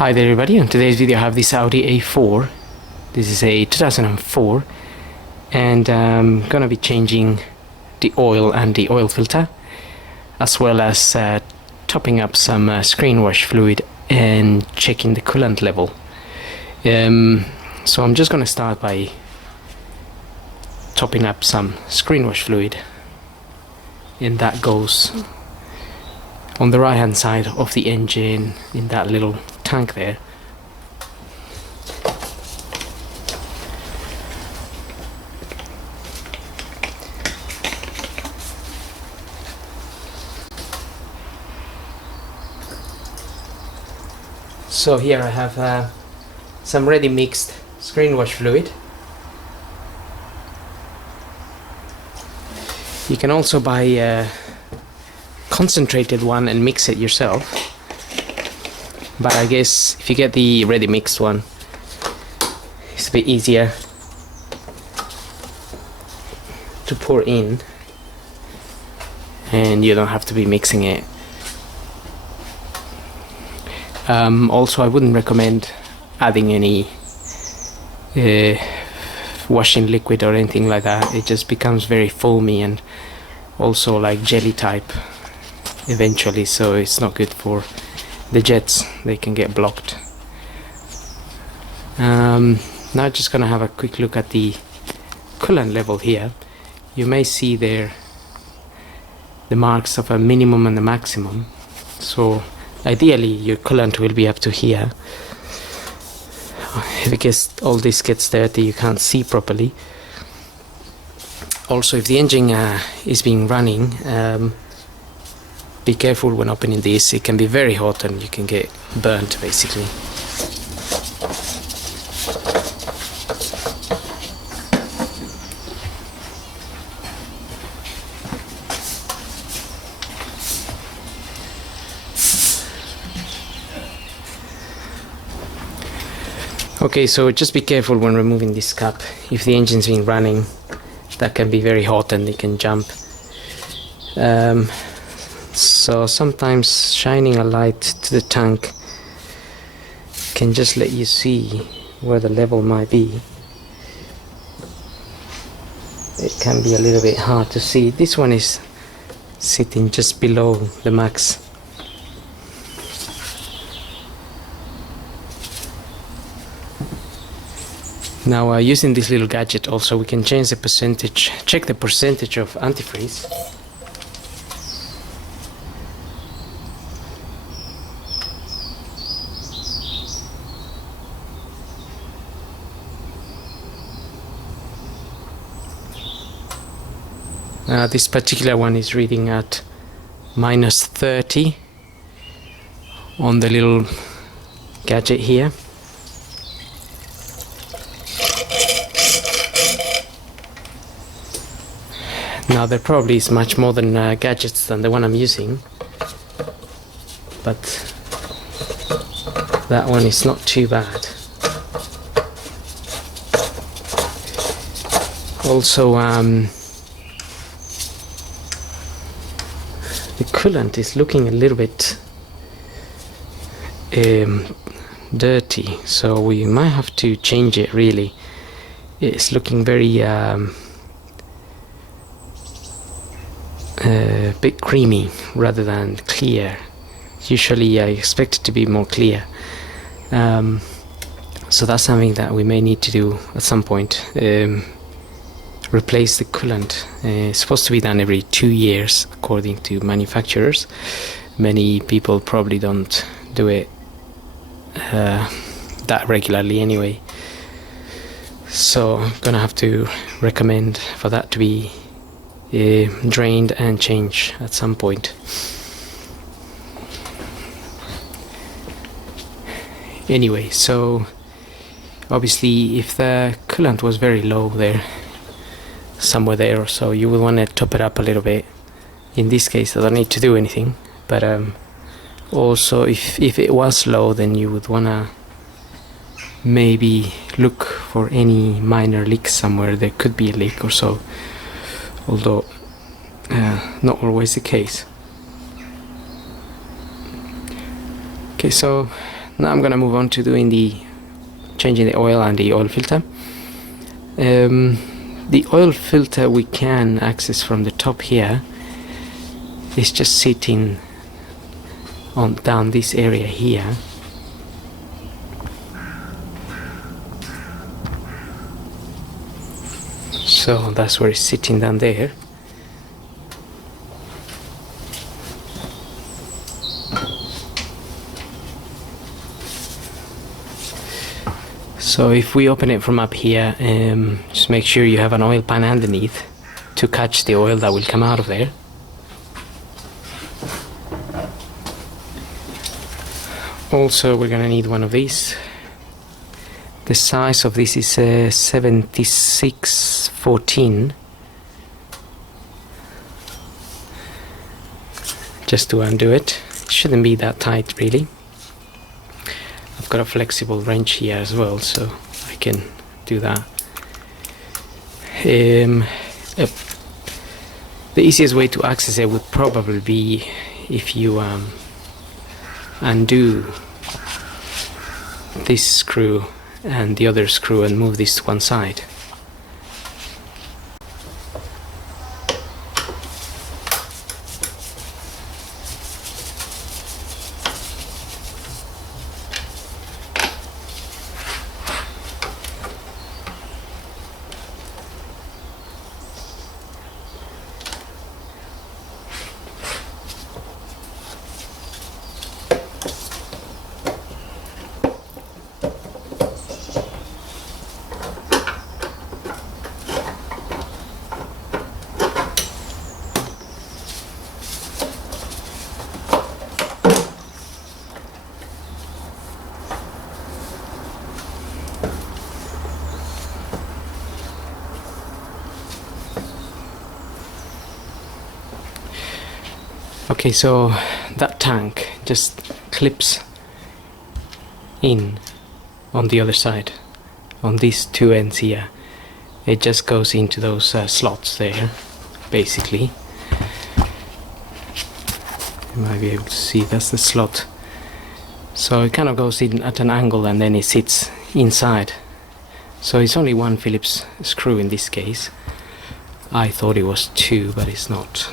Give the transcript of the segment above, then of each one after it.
Hi there everybody, in today's video I have this Audi A4. This is a 2004 and I'm gonna be changing the oil and the oil filter, as well as topping up some screen wash fluid and checking the coolant level. So I'm just gonna start by topping up some screen wash fluid, and that goes on the right hand side of the engine in that little tank there. So here I have some ready mixed screen wash fluid. You can also buy a concentrated one and mix it yourself, but I guess if you get the ready mixed one, it's a bit easier to pour in and you don't have to be mixing it. Also, I wouldn't recommend adding any washing liquid or anything like that. It just becomes very foamy and also like jelly type eventually, so it's not good for the jets. They can get blocked. Now just gonna have a quick look at the coolant level here. You may see there the marks of a minimum and a maximum, so ideally your coolant will be up to here. Because all this gets dirty, you can't see properly. Also, if the engine is being running, be careful when opening this. It can be very hot and you can get burnt basically. Okay, so just be careful when removing this cap. If the engine's been running, that can be very hot and it can jump. So sometimes shining a light to the tank can just let you see where the level might be. It can be a little bit hard to see. This one is sitting just below the max. Now using this little gadget also we can change the percentage, check the percentage of antifreeze. This particular one is reading at -30 on the little gadget here. Now there probably is much more than gadgets than the one I'm using, but that one is not too bad. Also, the coolant is looking a little bit dirty, so we might have to change it really. It's looking very bit creamy rather than clear. Usually I expect it to be more clear. So that's something that we may need to do at some point. Replace the coolant. It's supposed to be done every 2 years according to manufacturers. Many people probably don't do it that regularly anyway, so I'm gonna have to recommend for that to be drained and changed at some point. Anyway, so obviously if the coolant was very low there, somewhere there or so, you would want to top it up a little bit. In this case I don't need to do anything, but also if it was low, then you would want to maybe look for any minor leaks somewhere. There could be a leak or so, although not always the case. Okay, so now I'm gonna move on to doing changing the oil and the oil filter. The oil filter we can access from the top here. It's just sitting on down this area here. So that's where it's sitting down there. So if we open it from up here, just make sure you have an oil pan underneath to catch the oil that will come out of there. Also, we're gonna need one of these. The size of this is 7614. Just to undo it. It shouldn't be that tight really. I've got a flexible wrench here as well, so I can do that. The easiest way to access it would probably be if you undo this screw and the other screw and move this to one side. Okay, so that tank just clips in on the other side, on these two ends here. It just goes into those slots there, basically. You might be able to see that's the slot. So it kind of goes in at an angle and then it sits inside. So it's only one Phillips screw in this case. I thought it was two, but it's not.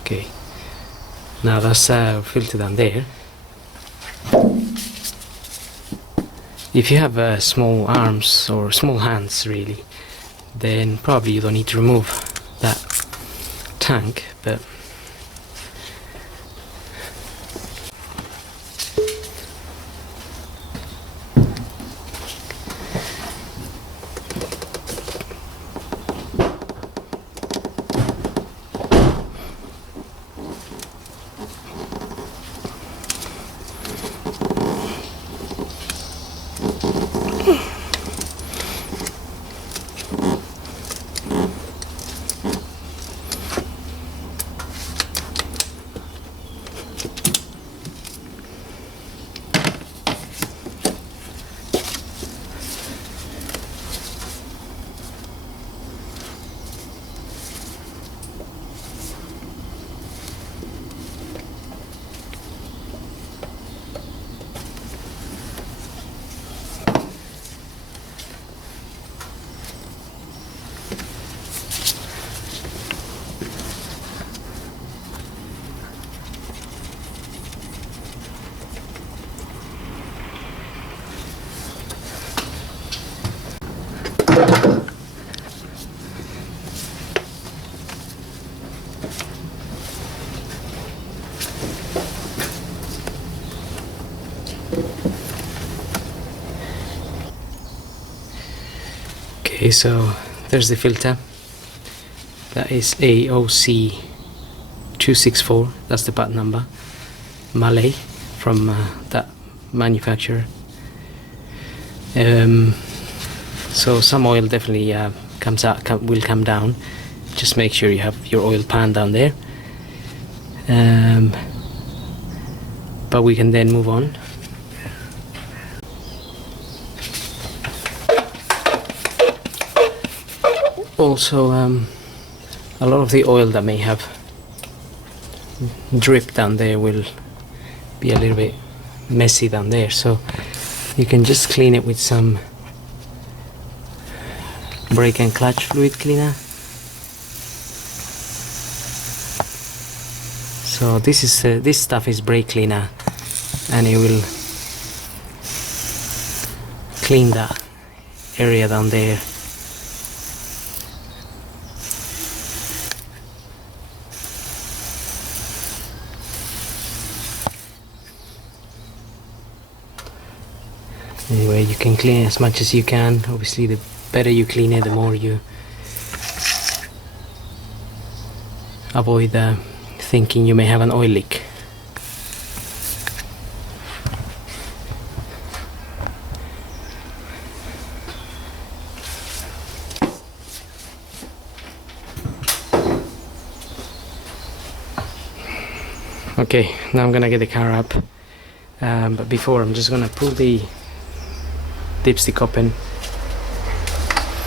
Okay, now that's filter down there. If you have small arms or small hands really, then probably you don't need to remove that tank, but okay, so there's the filter. That is AOC 264, that's the part number, Malay, from that manufacturer. So some oil definitely will come down. Just make sure you have your oil pan down there. But we can then move on. Also, a lot of the oil that may have dripped down there will be a little bit messy down there, so you can just clean it with some brake and clutch fluid cleaner. So this stuff is brake cleaner, and it will clean that area down there. Anyway, you can clean it as much as you can. Obviously, the better you clean it, the more you avoid thinking you may have an oil leak. Okay, now I'm gonna get the car up, but before I'm just gonna pull the dipstick open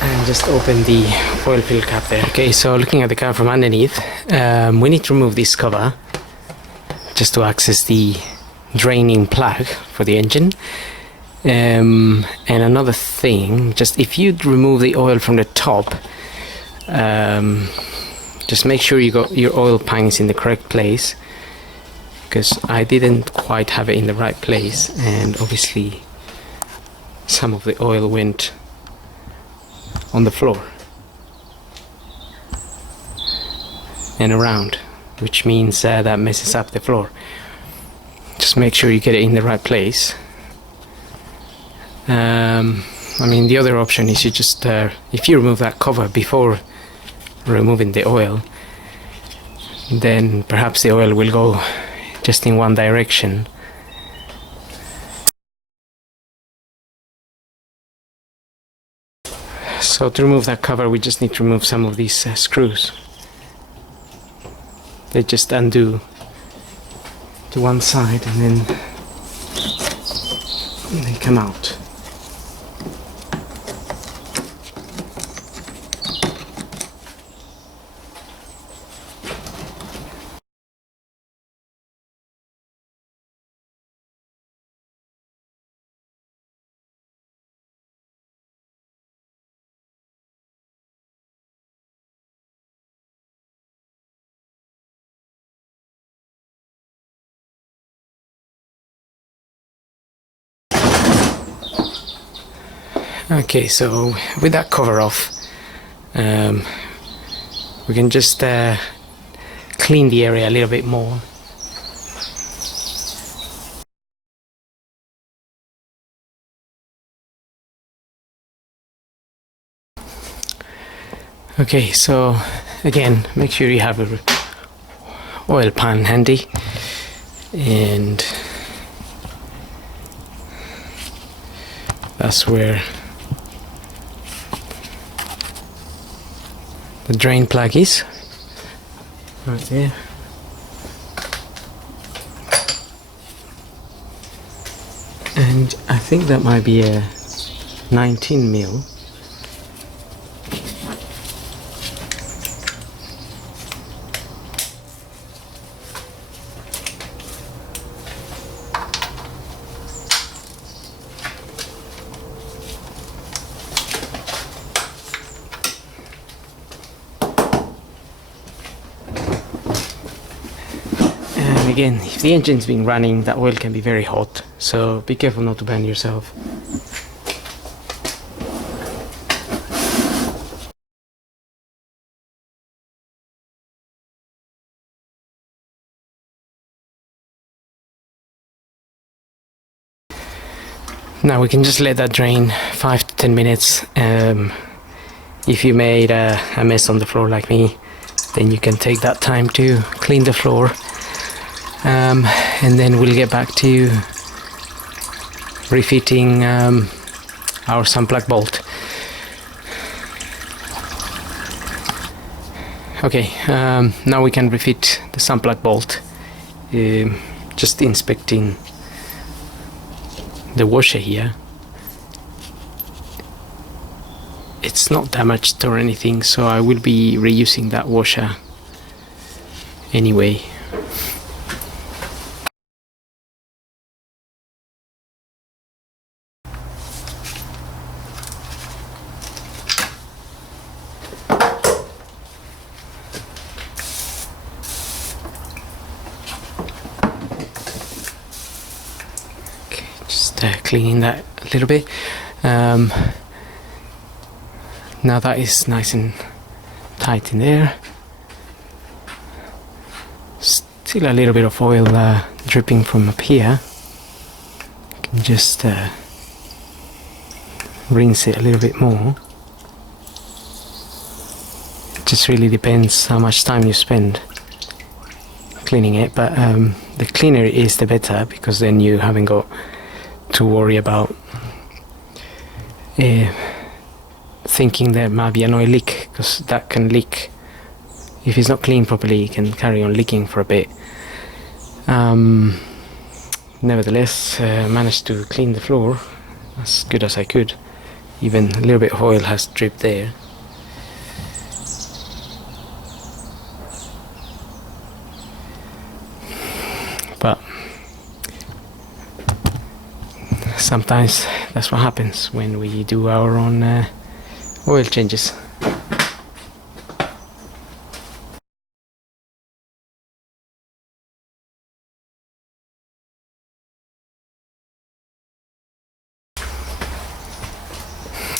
and just open the oil fill cap there. Okay, so looking at the car from underneath, we need to remove this cover just to access the draining plug for the engine. And another thing, just if you remove the oil from the top, just make sure you got your oil pans in the correct place, because I didn't quite have it in the right place, and obviously some of the oil went on the floor and around, which means that messes up the floor. Just make sure you get it in the right place. I mean, the other option is you just if you remove that cover before removing the oil, then perhaps the oil will go just in one direction. So to remove that cover, we just need to remove some of these screws. They just undo to one side and then they come out. Okay, so with that cover off, we can just clean the area a little bit more. Okay, so again, make sure you have a oil pan handy, and that's where the drain plug is, right there. And I think that might be a 19mm. Again, if the engine's been running, that oil can be very hot, so be careful not to burn yourself. Now we can just let that drain 5 to 10 minutes. If you made a mess on the floor like me, then you can take that time to clean the floor. And then we'll get back to refitting our sun plug bolt. Okay, now we can refit the sun plug bolt. Just inspecting the washer here. It's not damaged or anything, so I will be reusing that washer anyway. cleaning that a little bit. Now that is nice and tight in there. Still a little bit of oil dripping from up here. You can just rinse it a little bit more. It just really depends how much time you spend cleaning it, but the cleaner it is, the better, because then you haven't got to worry about thinking there might be an oil leak, because that can leak. If it's not cleaned properly, it can carry on leaking for a bit. Nevertheless, managed to clean the floor as good as I could. Even a little bit of oil has dripped there. But sometimes that's what happens when we do our own oil changes.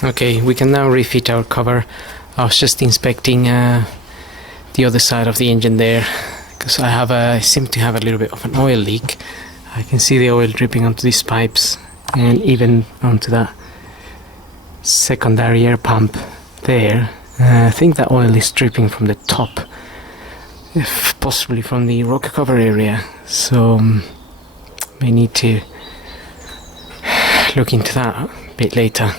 Okay, we can now refit our cover. I was just inspecting the other side of the engine there, because I seem to have a little bit of an oil leak. I can see the oil dripping onto these pipes and even onto that secondary air pump there. I think that oil is dripping from the top, if possibly from the rocker cover area, so may need to look into that a bit later.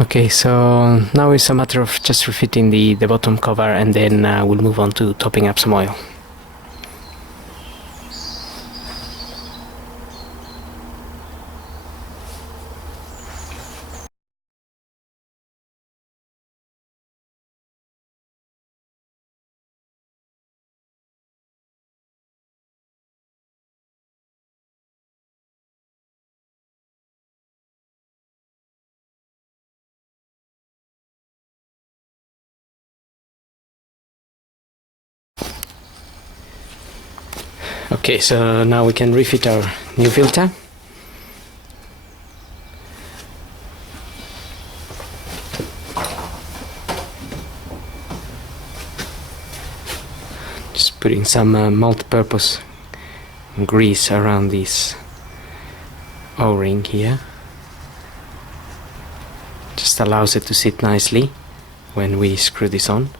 Okay, so now it's a matter of just refitting the bottom cover, and then we'll move on to topping up some oil. Okay, so now we can refit our new filter. Just putting some multi-purpose grease around this O-ring here. Just allows it to sit nicely when we screw this on.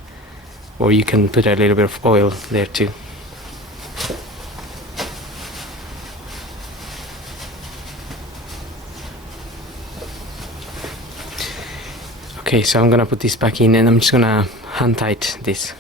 Or you can put a little bit of oil there too. Okay, so I'm gonna put this back in, and I'm just gonna hand tight this.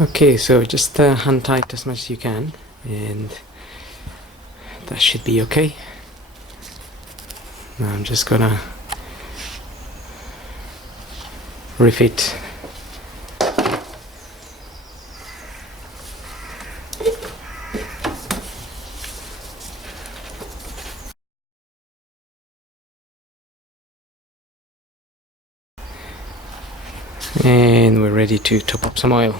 Okay, so just hand tight as much as you can, and that should be okay. Now I'm just gonna refit and we're ready to top up some oil.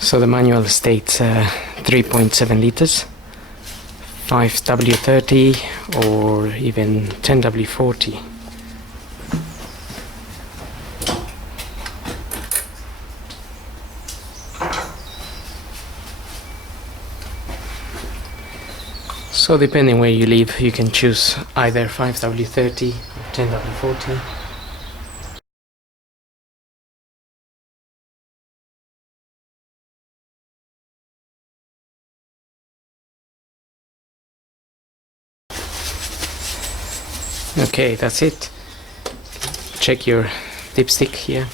So the manual states 3.7 liters, 5W30 or even 10W40. So depending where you live, you can choose either 5W30 or 10W40. Okay, that's it. Check your dipstick here.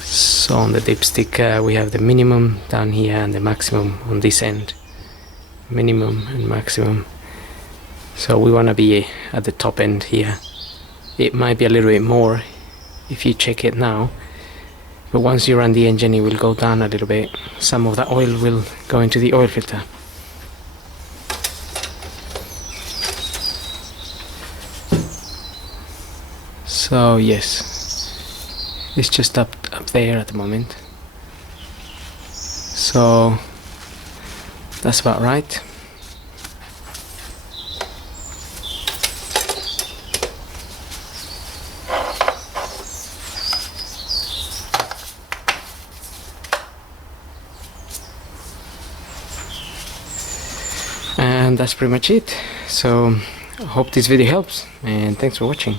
So on the dipstick we have the minimum down here and the maximum on this end. Minimum and maximum. So we want to be at the top end here. It might be a little bit more if you check it now, but once you run the engine it will go down a little bit. Some of the oil will go into the oil filter. So yes, it's just up there at the moment. So that's about right. And that's pretty much it. So I hope this video helps, and thanks for watching.